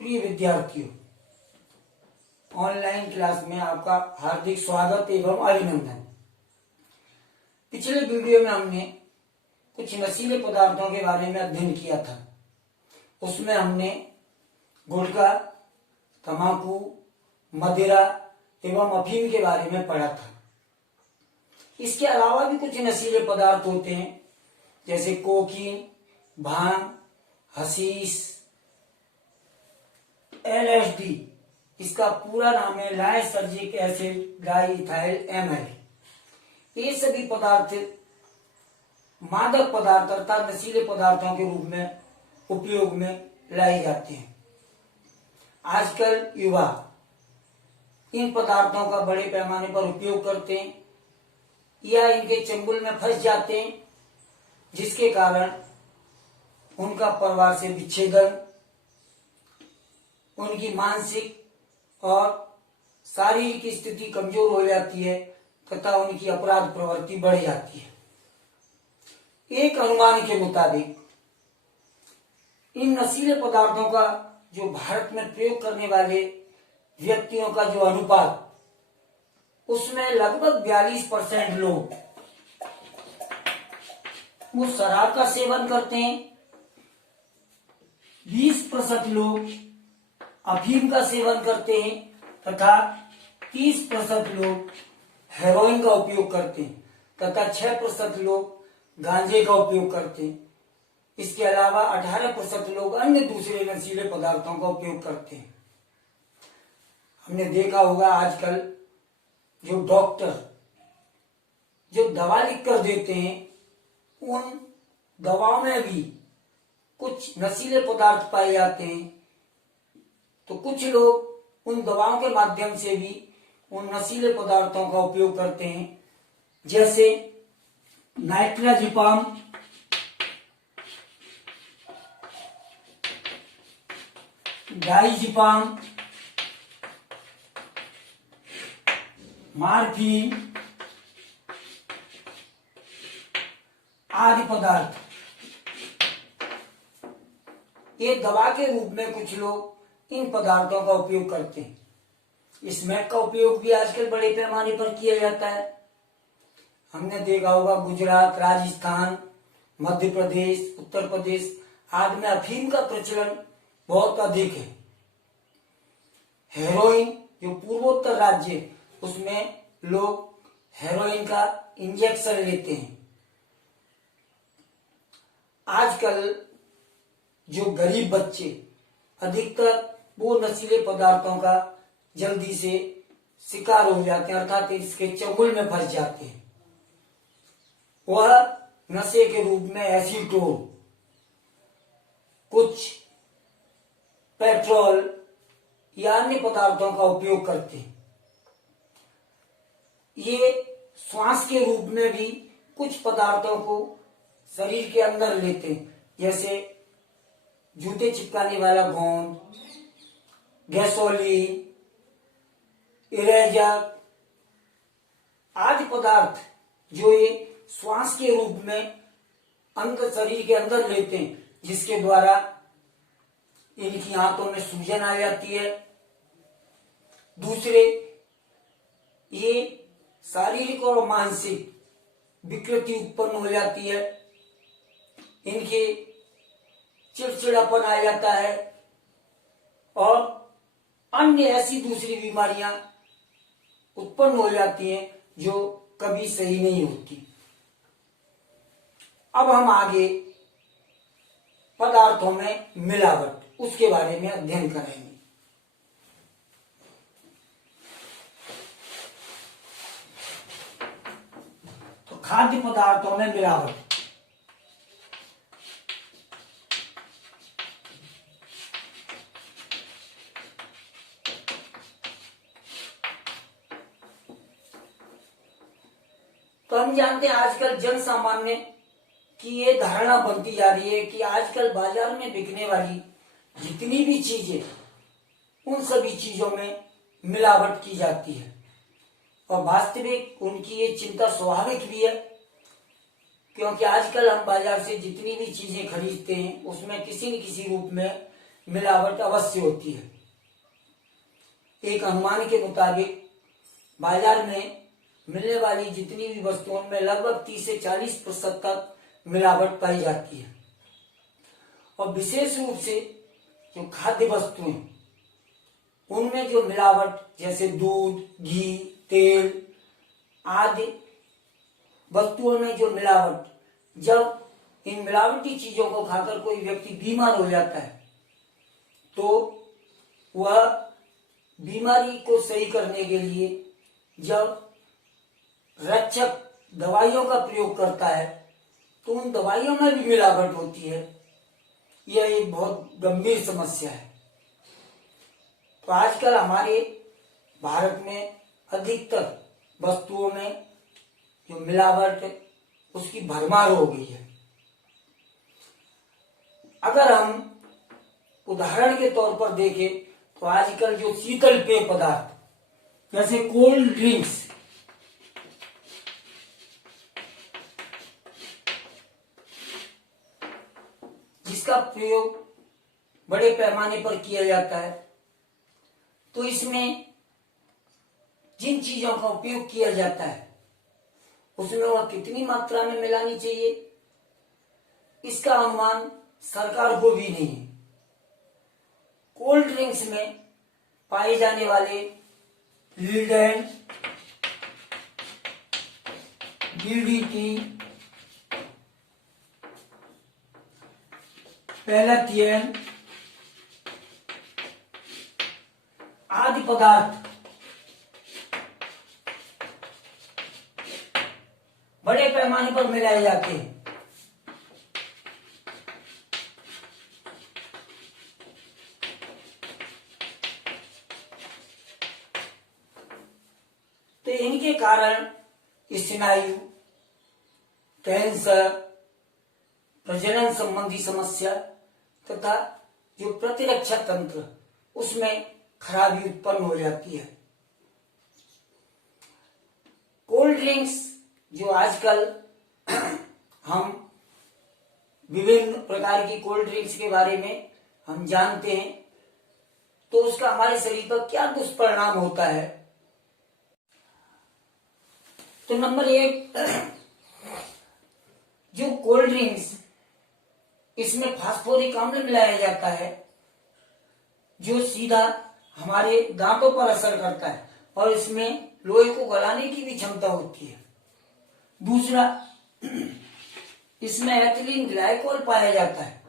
प्रिय विद्यार्थियों, online class में आपका हार्दिक स्वागत एवं अभिनंदन। पिछले वीडियो में हमने कुछ नशीले पदार्थों के बारे में अध्ययन किया था। उसमें हमने गुटखा, तंबाकू, मदिरा एवं अफीम के बारे में पढ़ा था। इसके अलावा भी कुछ नशीले पदार्थ होते हैं, जैसे कोकीन, भांग, हशीश, LSD। इसका पूरा नाम है लाइसर्जिक एसिड डाइइथाइल एमाइड। ये सभी पदार्थ मादक पदार्थ अर्थात नशीले पदार्थों के रूप में उपयोग में लाए जाते हैं। आजकल युवा इन पदार्थों का बड़े पैमाने पर उपयोग करते हैं या इनके चंगुल में फंस जाते हैं, जिसके कारण उनका परिवार से विच्छेदन, उनकी मानसिक और शारीरिक स्थिति कमजोर हो जाती है तथा उनकी अपराध प्रवृत्ति बढ़ जाती है। एक अनुमान के मुताबिक इन नशीले पदार्थों का जो भारत में प्रयोग करने वाले व्यक्तियों का जो अनुपात, उसमें लगभग 42% लोग वो शराब का सेवन करते हैं, 20% लोग अफीम का सेवन करते हैं तथा 30% लोग हेरोइन का उपयोग करते हैं तथा 6% लोग गांजे का उपयोग करते हैं। इसके अलावा 18% लोग अन्य दूसरे नशीले पदार्थों का उपयोग करते हैं। हमने देखा होगा आजकल जो डॉक्टर जो दवा लिख कर देते हैं, उन दवाओं में भी कुछ नशीले पदार्थ पाए जाते हैं। तो कुछ लोग उन दवाओं के माध्यम से भी उन नशीले पदार्थों का उपयोग करते हैं, जैसे नाइट्राजिपाम, डाइजिपाम, मार्फीन आदि पदार्थ। ये दवा के रूप में कुछ लोग इन पदार्थों का उपयोग करते हैं। स्मैक का उपयोग भी आजकल बड़े पैमाने पर किया जाता है। हमने देखा होगा गुजरात, राजस्थान, मध्य प्रदेश, उत्तर प्रदेश आदि में अफीम का प्रचलन बहुत अधिक है। हेरोइन जो पूर्वोत्तर राज्य, उसमें लोग हेरोइन का इंजेक्शन लेते हैं। आजकल जो गरीब बच्चे अधिकतर वो नशीले पदार्थों का जल्दी से शिकार हो जाते हैं, अर्थात इसके चंगुल में फंस जाते हैं। वह नशे के रूप में एसीटोन, कुछ पेट्रोल या अन्य पदार्थों का उपयोग करते हैं। ये श्वास के रूप में भी कुछ पदार्थों को शरीर के अंदर लेते हैं, जैसे जूते चिपकाने वाला गोंद, गैसोलीन, इरेजर आदि पदार्थ जो ये श्वास के रूप में अंदर शरीर के अंदर लेते हैं, जिसके द्वारा इनकी आंतों में सूजन आ जाती है। दूसरे, ये शारीरिक और मानसिक विकृति उत्पन्न हो जाती है, इनके चिड़चिड़ापन आ जाता है और अन्य ऐसी दूसरी बीमारियां उत्पन्न हो जाती हैं जो कभी सही नहीं होती। अब हम आगे पदार्थों में मिलावट, उसके बारे में अध्ययन करेंगे। तो खाद्य पदार्थों में मिलावट। तो हम जानते हैं आजकल जन सामान्य की ये धारणा बनती जा रही है कि आजकल बाजार में बिकने वाली जितनी भी चीजें, उन सभी चीजों में मिलावट की जाती है। और वास्तविक उनकी ये चिंता स्वाभाविक भी है, क्योंकि आजकल हम बाजार से जितनी भी चीजें खरीदते हैं उसमें किसी न किसी रूप में मिलावट अवश्य होती है। एक अनुमान के मुताबिक बाजार में मिलने वाली जितनी भी वस्तुओं में लगभग 30 से 40% तक मिलावट पाई जाती है। और विशेष रूप से जो खाद्य वस्तुएं, उनमें जो मिलावट जैसे दूध, घी, तेल आदि वस्तुओं में जो मिलावट, जब इन मिलावटी चीजों को खाकर कोई व्यक्ति बीमार हो जाता है तो वह बीमारी को सही करने के लिए जब रक्षक दवाइयों का प्रयोग करता है तो उन दवाइयों में भी मिलावट होती है। यह एक बहुत गंभीर समस्या है। तो आजकल हमारे भारत में अधिकतर वस्तुओं में जो मिलावट उसकी भरमार हो गई है। अगर हम उदाहरण के तौर पर देखें तो आजकल जो शीतल पेय पदार्थ जैसे कोल्ड ड्रिंक्स, जिसका प्रयोग बड़े पैमाने पर किया जाता है, तो इसमें जिन चीजों का उपयोग किया जाता है उसमें वह कितनी मात्रा में मिलानी चाहिए, इसका अनुमान सरकार को भी नहीं है। कोल्ड ड्रिंक्स में पाए जाने वाले लीडेन, डीडीटी, पैलेथियन आदि पदार्थ बड़े पैमाने पर मिलाए जाते हैं। तो इनके कारण स्नायु, कैंसर, प्रजनन संबंधी समस्या तथा जो प्रतिरक्षा तंत्र उसमें खराबी उत्पन्न हो जाती है। कोल्ड ड्रिंक्स जो आजकल हम विभिन्न प्रकार की कोल्ड ड्रिंक्स के बारे में हम जानते हैं, तो उसका हमारे शरीर पर क्या दुष्परिणाम होता है। तो नंबर 1, जो कोल्ड ड्रिंक्स, इसमें फास्फोरिक अम्ल मिलाया जाता है जो सीधा हमारे दांतों पर असर करता है और इसमें लोहे को गलाने की भी क्षमता होती है। दूसरा, इसमें एथिलीन ग्लाइकोल पाया जाता है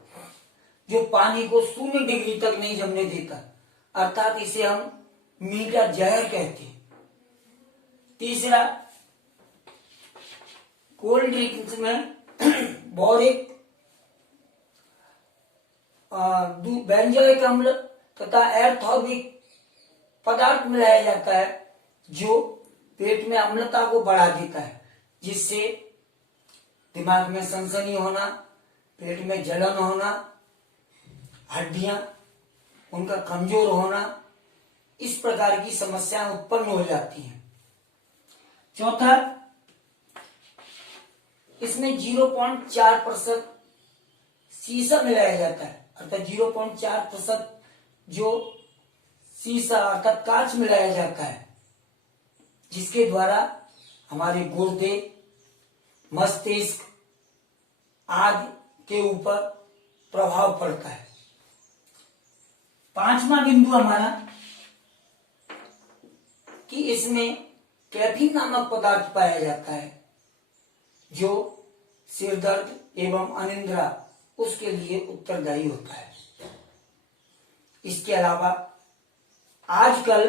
जो पानी को 0 डिग्री तक नहीं जमने देता, अर्थात इसे हम मीठा जहर कहते हैं। तीसरा, कोल्ड ड्रिंक्स में बोरिक, बेंजोइक अम्ल तथा एर्थोबिक पदार्थ मिलाया जाता है जो पेट में अम्लता को बढ़ा देता है, जिससे दिमाग में सनसनी होना, पेट में जलन होना, हड्डियां उनका कमजोर होना, इस प्रकार की समस्याएं उत्पन्न हो जाती हैं। चौथा, इसमें 0.4% सीसा मिलाया जाता है, अर्थात 0.4% जो सीसा अर्थात कांच मिलाया जाता है, जिसके द्वारा हमारे गुर्दे, मस्तिष्क आदि के ऊपर प्रभाव पड़ता है। 5वां बिंदु हमारा कि इसमें कैफीन नामक पदार्थ पाया जाता है जो सिर दर्द एवं अनिद्रा उसके लिए उत्तरदायी होता है। इसके अलावा आजकल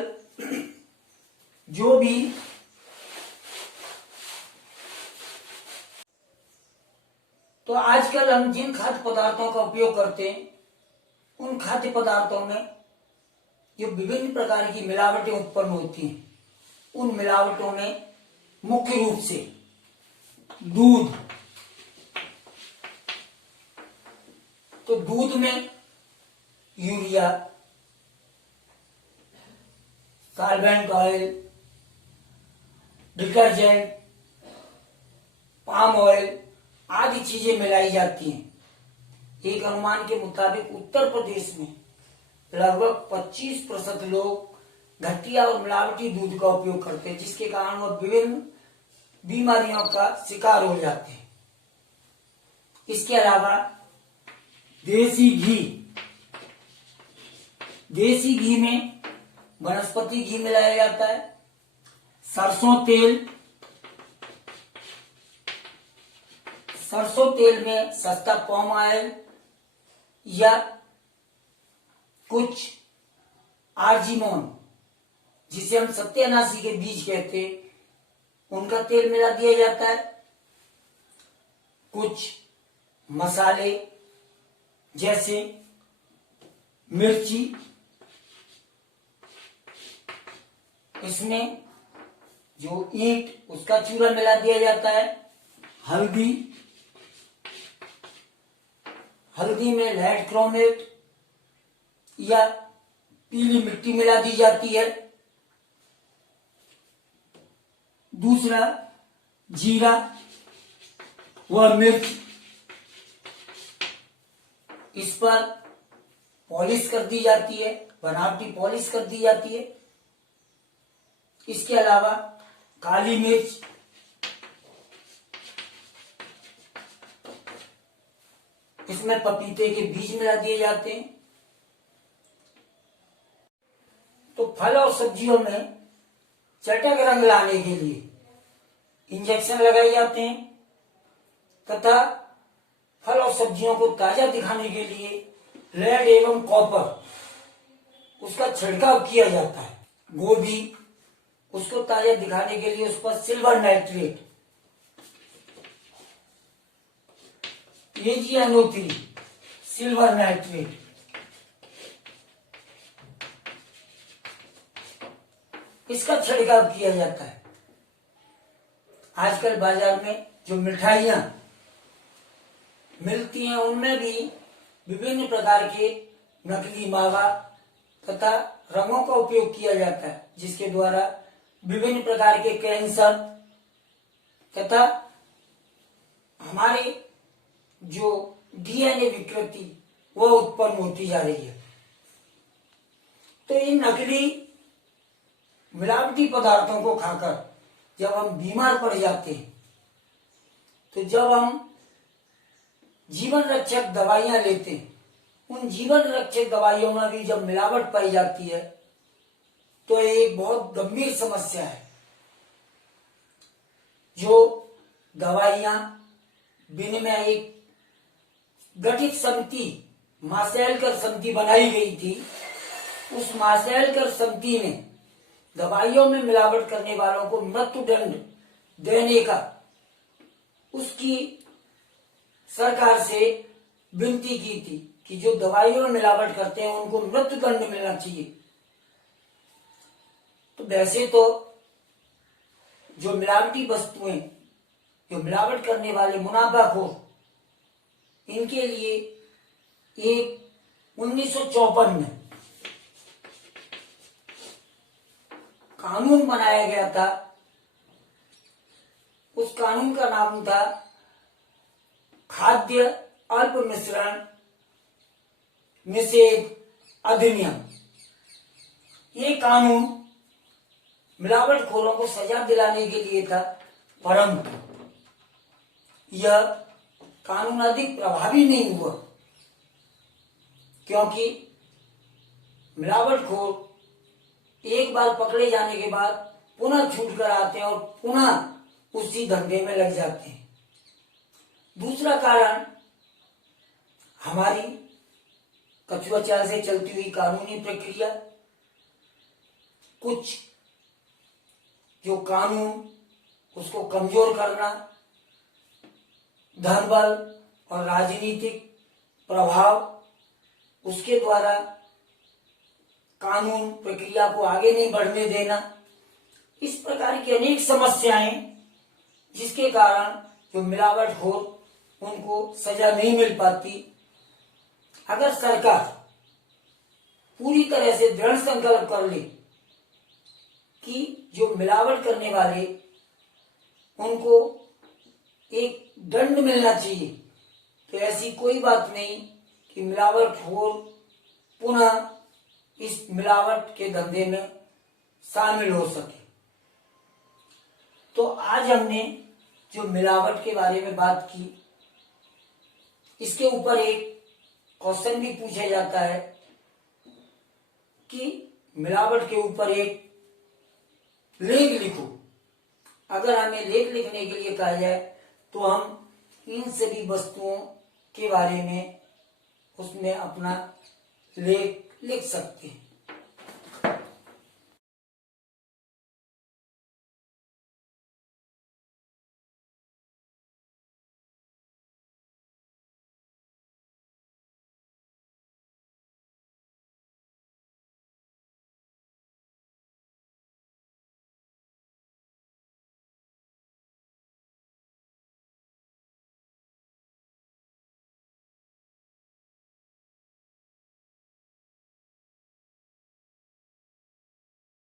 जो भी तो आजकल हम जिन खाद्य पदार्थों का उपयोग करते हैं उन खाद्य पदार्थों में जो विभिन्न प्रकार की मिलावटें उत्पन्न होती हैं, उन मिलावटों में मुख्य रूप से दूध, तो दूध में urea, solvent oil, detergent, palm oil आदि चीजें मिलाई जाती हैं। एक अनुमान के मुताबिक उत्तर प्रदेश में लगभग 25% लोग घटिया और मिलावटी दूध का उपयोग करते हैं, जिसके कारण वह विभिन्न बीमारियों का शिकार हो जाते हैं। इसके अलावा देसी घी में वनस्पति घी मिलाया जाता है, सरसों तेल में सस्ता पाम ऑयल या कुछ आर्जिमोन, जिसे हम सत्यानाशी के बीज कहते हैं, उनका तेल मिला दिया जाता है। कुछ मसाले जैसे मिर्ची, इसमें जो ईंट उसका चूरा मिला दिया जाता है। हल्दी में रेड क्रोमेट या पीली मिट्टी मिला दी जाती है। दूसरा जीरा व मिर्च, इस पर पॉलिश कर दी जाती है, बनावटी पॉलिश कर दी जाती है। इसके अलावा काली मिर्च, इसमें पपीते के बीज मिला दिए जाते हैं। तो फल और सब्जियों में चटक रंग लाने के लिए इंजेक्शन लगाए जाते हैं तथा फल और सब्जियों को ताजा दिखाने के लिए लेड एवं कॉपर उसका छिड़काव किया जाता है। गोभी, उसको ताजा दिखाने के लिए उस पर silver nitrate, AgNO3 silver nitrate, इसका छिड़काव किया जाता है। आजकल बाजार में जो मिठाइयां मिलती हैं उनमें भी विभिन्न प्रकार के नकली मावा तथा रंगों का उपयोग किया जाता है, जिसके द्वारा विभिन्न प्रकार के कैंसर तथा हमारे जो DNA विकृति वह उत्पन्न होती जा रही है। तो इन नकली मिलावटी पदार्थों को खाकर जब हम बीमार पड़ जाते हैं, तो जब हम जीवन रक्षक दवाइयां लेते हैं, उन जीवन रक्षक दवाइयों में भी जब मिलावट पाई जाती है तो एक बहुत गंभीर समस्या है। जो दवाइयां विनिमय एक गठित समिति मार्शेलकर समिति बनाई गई थी, उस मार्शेलकर समिति ने दवाइयों में मिलावट करने वालों को मृत्युदंड देने का उसकी सरकार से विनती की थी कि जो दवाइयों में मिलावट करते हैं उनको मृत्युदंड मिलना चाहिए। तो वैसे तो जो मिलावटी वस्तुएं, जो मिलावट करने वाले मुनाफाखोर, इनके लिए एक 1954 में कानून बनाया गया था। उस कानून का नाम था खाद्य अल्प मिश्रण निषेध अधिनियम। ये कानून मिलावटखोरों को सजा दिलाने के लिए था, परंतु यह कानून अधिक प्रभावी नहीं हुआ, क्योंकि मिलावटखोर एक बार पकड़े जाने के बाद पुनः छूट कर आते हैं और पुनः उसी धंधे में लग जाते हैं। दूसरा कारण हमारी कछुआ चाल से चलती हुई कानूनी प्रक्रिया। कुछ जो कानून उसको कमजोर करना, धन बल और राजनीतिक प्रभाव उसके द्वारा कानून प्रक्रिया को आगे नहीं बढ़ने देना, इस प्रकार की अनेक समस्याएं जिसके कारण जो मिलावटखोर उनको सजा नहीं मिल पाती। अगर सरकार पूरी तरह से दृढ़ संकल्प कर ले कि जो मिलावट करने वाले उनको एक दंड मिलना चाहिए, तो ऐसी कोई बात नहीं कि मिलावटखोर पुनः मिलावट के धंधे में शामिल हो सके। तो आज हमने जो मिलावट के बारे में बात की, इसके ऊपर एक क्वेश्चन भी पूछा जाता है कि मिलावट के ऊपर एक लेख लिखो। अगर हमें लेख लिखने के लिए कहा जाए तो हम इन सभी वस्तुओं के बारे में उसमें अपना लेख लिख सकते हैं।